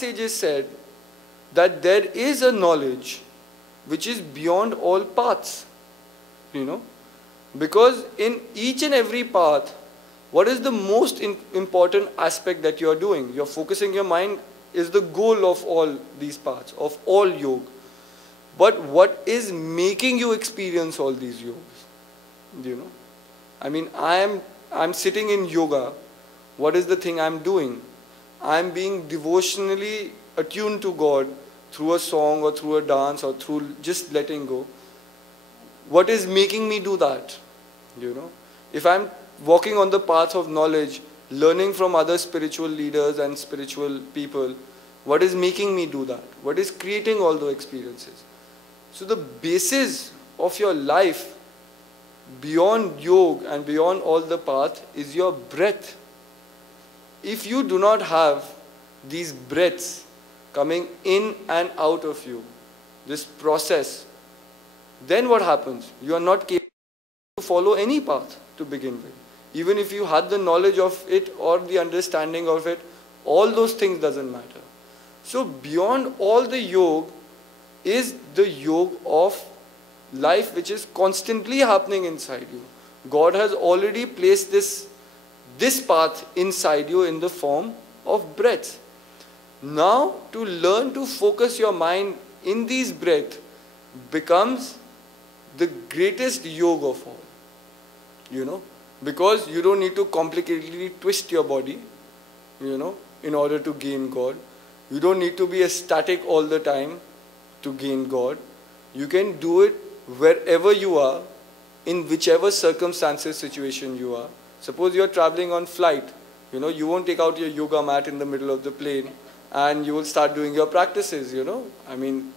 sages said that there is a knowledge which is beyond all paths, you know. Because in each and every path, what is the most important aspect that you are doing? You're focusing your mind is the goal of all these paths, of all yoga. But what is making you experience all these yogas? You know? I mean, I'm sitting in yoga. What is the thing I'm doing? I'm being devotionally attuned to God through a song or through a dance or through just letting go. What is making me do that? You know? If I'm walking on the path of knowledge, learning from other spiritual leaders and spiritual people, what is making me do that? What is creating all the experiences? So the basis of your life beyond yoga and beyond all the path is your breath. If you do not have these breaths coming in and out of you, this process, then what happens? You are not capable to follow any path to begin with. Even if you had the knowledge of it or the understanding of it, all those things doesn't matter. So beyond all the yoga is the yoga of life which is constantly happening inside you. God has already placed this path inside you in the form of breath. Now to learn to focus your mind in these breaths becomes the greatest yoga of all. You know, because you don't need to complicatedly twist your body, you know, in order to gain God. You don't need to be ecstatic all the time to gain God. You can do it wherever you are, in whichever circumstances, situation you are. Suppose you are traveling on flight, you know, you won't take out your yoga mat in the middle of the plane and you will start doing your practices, you know. I mean,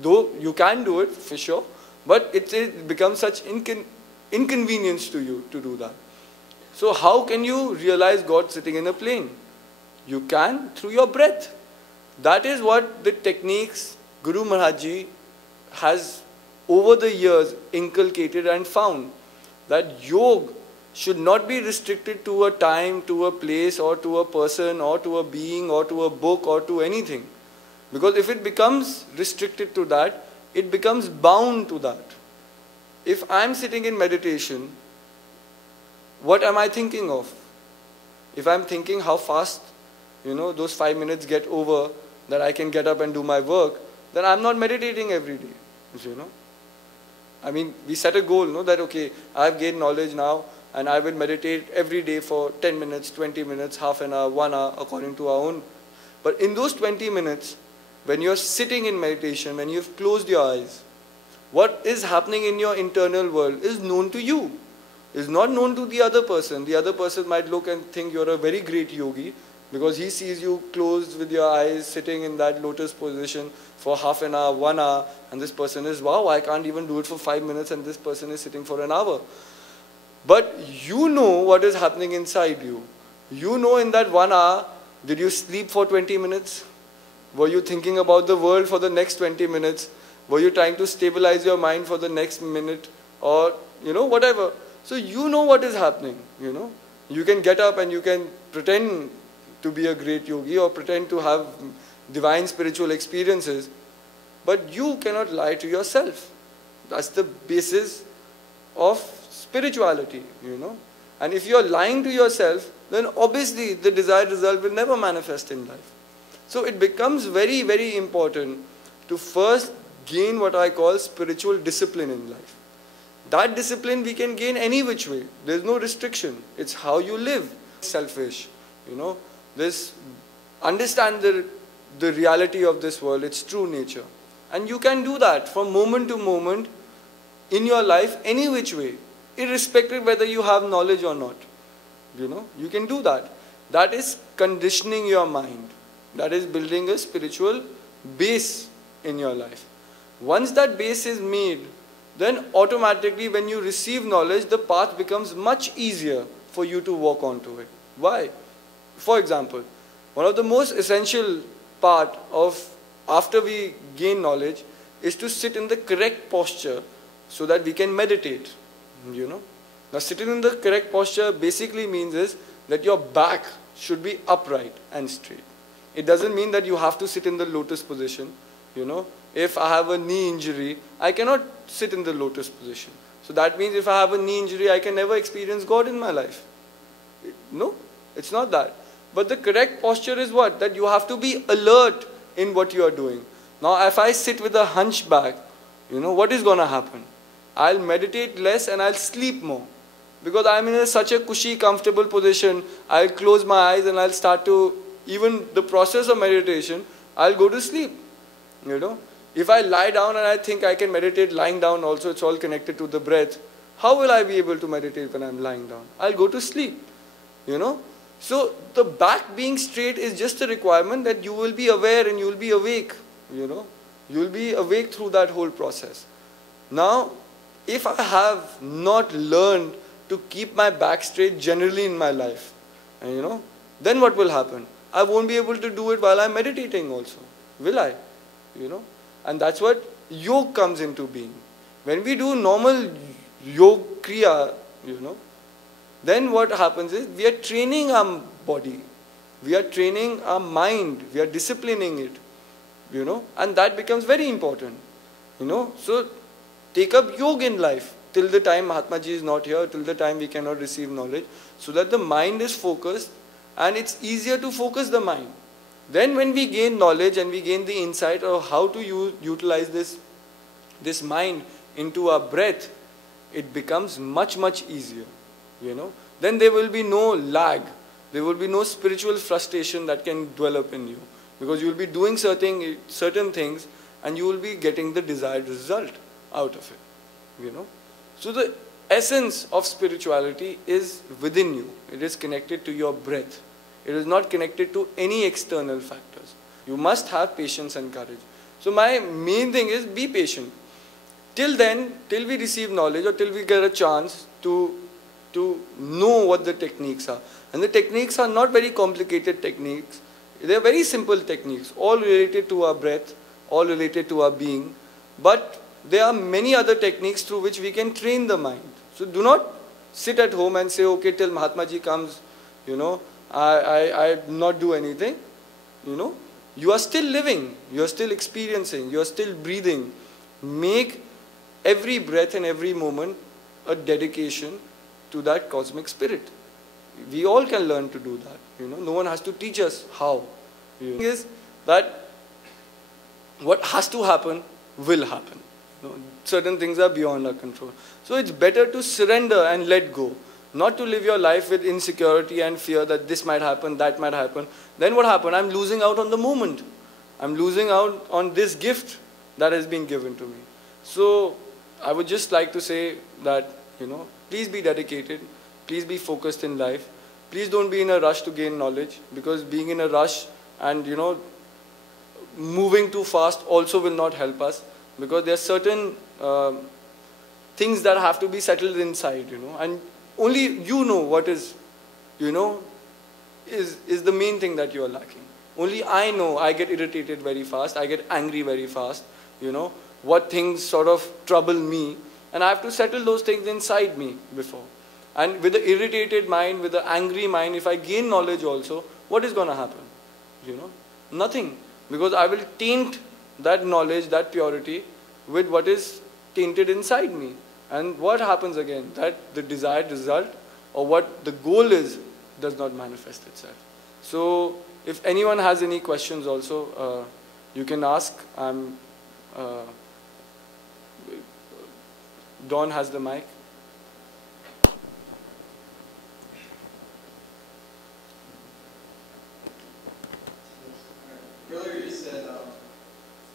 though you can do it for sure, but it becomes such inconvenience to you to do that. So how can you realize God sitting in a plane? You can through your breath. That is what the techniques Guru Maharaj Ji has over the years inculcated and found, that yoga should not be restricted to a time, to a place, or to a person, or to a being, or to a book, or to anything. Because if it becomes restricted to that, it becomes bound to that. If I'm sitting in meditation, what am I thinking of? If I'm thinking how fast, you know, those 5 minutes get over, that I can get up and do my work, then I'm not meditating every day, you know. I mean, we set a goal, no, that okay, I've gained knowledge now and I will meditate every day for 10 minutes, 20 minutes, half an hour, 1 hour, according to our own. But in those 20 minutes, when you're sitting in meditation, when you've closed your eyes, what is happening in your internal world is known to you, is not known to the other person. The other person might look and think you're a very great yogi because he sees you closed with your eyes, sitting in that lotus position for half an hour, 1 hour, and this person is, wow, I can't even do it for 5 minutes and this person is sitting for an hour. But you know what is happening inside you. You know in that 1 hour, did you sleep for 20 minutes? Were you thinking about the world for the next 20 minutes? Were you trying to stabilize your mind for the next minute? Or, you know, whatever. So you know what is happening, you know. You can get up and you can pretend to be a great yogi or pretend to have divine spiritual experiences. But you cannot lie to yourself. That's the basis of spirituality, you know. And if you're lying to yourself, then obviously the desired result will never manifest in life. So it becomes very, very important to first gain what I call spiritual discipline in life. That discipline we can gain any which way. There's no restriction. It's how you live. Selfish, you know. Understand the reality of this world, its true nature. And you can do that from moment to moment in your life, any which way, irrespective whether you have knowledge or not. You know, you can do that. That is conditioning your mind. That is building a spiritual base in your life. Once that base is made, then automatically when you receive knowledge, the path becomes much easier for you to walk onto it. Why? For example, one of the most essential part of after we gain knowledge is to sit in the correct posture so that we can meditate, you know. Now sitting in the correct posture basically means is that your back should be upright and straight. It doesn't mean that you have to sit in the lotus position. You know, if I have a knee injury, I cannot sit in the lotus position. So that means if I have a knee injury, I can never experience God in my life. No, it's not that. But the correct posture is what? That you have to be alert in what you are doing. Now, if I sit with a hunchback, you know, what is going to happen? I'll meditate less and I'll sleep more. Because I'm in such a cushy, comfortable position, I'll close my eyes and I'll start to, even the process of meditation, I'll go to sleep. You know, if I lie down and I think I can meditate lying down also, it's all connected to the breath. How will I be able to meditate when I'm lying down? I'll go to sleep. You know, so the back being straight is just a requirement that you will be aware and you will be awake. You know, you will be awake through that whole process. Now, if I have not learned to keep my back straight generally in my life, and you know, then what will happen? I won't be able to do it while I'm meditating also. Will I? You know, and that's what yoga comes into being. When we do normal yoga kriya, you know, then what happens is we are training our body, we are training our mind, we are disciplining it, you know, and that becomes very important, you know. So take up yoga in life till the time Mahatma Ji is not here, till the time we cannot receive knowledge, so that the mind is focused and it's easier to focus the mind. Then when we gain knowledge and we gain the insight of how to utilize this mind into our breath, it becomes much, much easier. You know, then there will be no lag, there will be no spiritual frustration that can develop in you, because you will be doing certain things and you will be getting the desired result out of it. You know, so the essence of spirituality is within you. It is connected to your breath. It is not connected to any external factors. You must have patience and courage. So my main thing is be patient. Till then, till we receive knowledge or till we get a chance to know what the techniques are. And the techniques are not very complicated techniques. They are very simple techniques, all related to our breath, all related to our being. But there are many other techniques through which we can train the mind. So do not sit at home and say, okay, till Mahatma Ji comes, you know, I not do anything. You know, you are still living, you are still experiencing, you are still breathing. Make every breath and every moment a dedication to that cosmic spirit. We all can learn to do that. You know, no one has to teach us how. The thing is that what has to happen will happen. You know, certain things are beyond our control. So it's better to surrender and let go. Not to live your life with insecurity and fear that this might happen, that might happen. Then what happened? I'm losing out on the moment. I'm losing out on this gift that has been given to me. So I would just like to say that, you know, please be dedicated. Please be focused in life. Please don't be in a rush to gain knowledge, because being in a rush and, you know, moving too fast also will not help us, because there are certain things that have to be settled inside, you know, and only you know what is, you know, is the main thing that you are lacking. Only I know I get irritated very fast, I get angry very fast, you know, what things sort of trouble me, and I have to settle those things inside me before. And with the irritated mind, with the angry mind, if I gain knowledge also, what is going to happen? You know, nothing, because I will taint that knowledge, that purity with what is tainted inside me. And what happens again? That the desired result or what the goal is does not manifest itself. So if anyone has any questions also, you can ask. Dawn has the mic. Earlier you said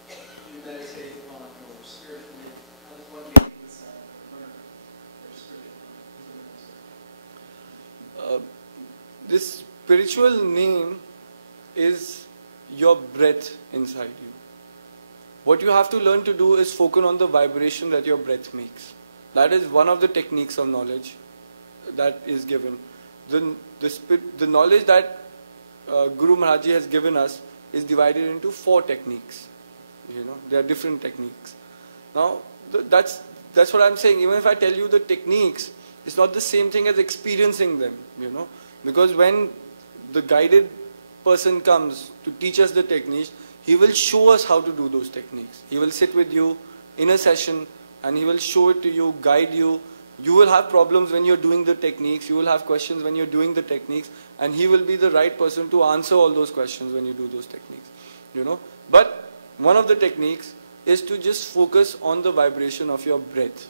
you meditate on your spiritual name. How does one get inside and learn their spiritual? This spiritual name is your breath inside you. What you have to learn to do is focus on the vibration that your breath makes. That is one of the techniques of knowledge that is given. The knowledge that Guru Maharaj Ji has given us is divided into 4 techniques. You know, there are different techniques. Now, that's what I'm saying. Even if I tell you the techniques, it's not the same thing as experiencing them, you know. Because when the guided person comes to teach us the techniques, he will show us how to do those techniques. He will sit with you in a session and he will show it to you, guide you. You will have problems when you're doing the techniques, you will have questions when you're doing the techniques, and he will be the right person to answer all those questions when you do those techniques. But one of the techniques is to just focus on the vibration of your breath.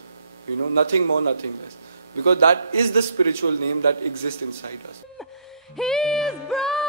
Nothing more, nothing less. Because that is the spiritual name that exists inside us. He is bright.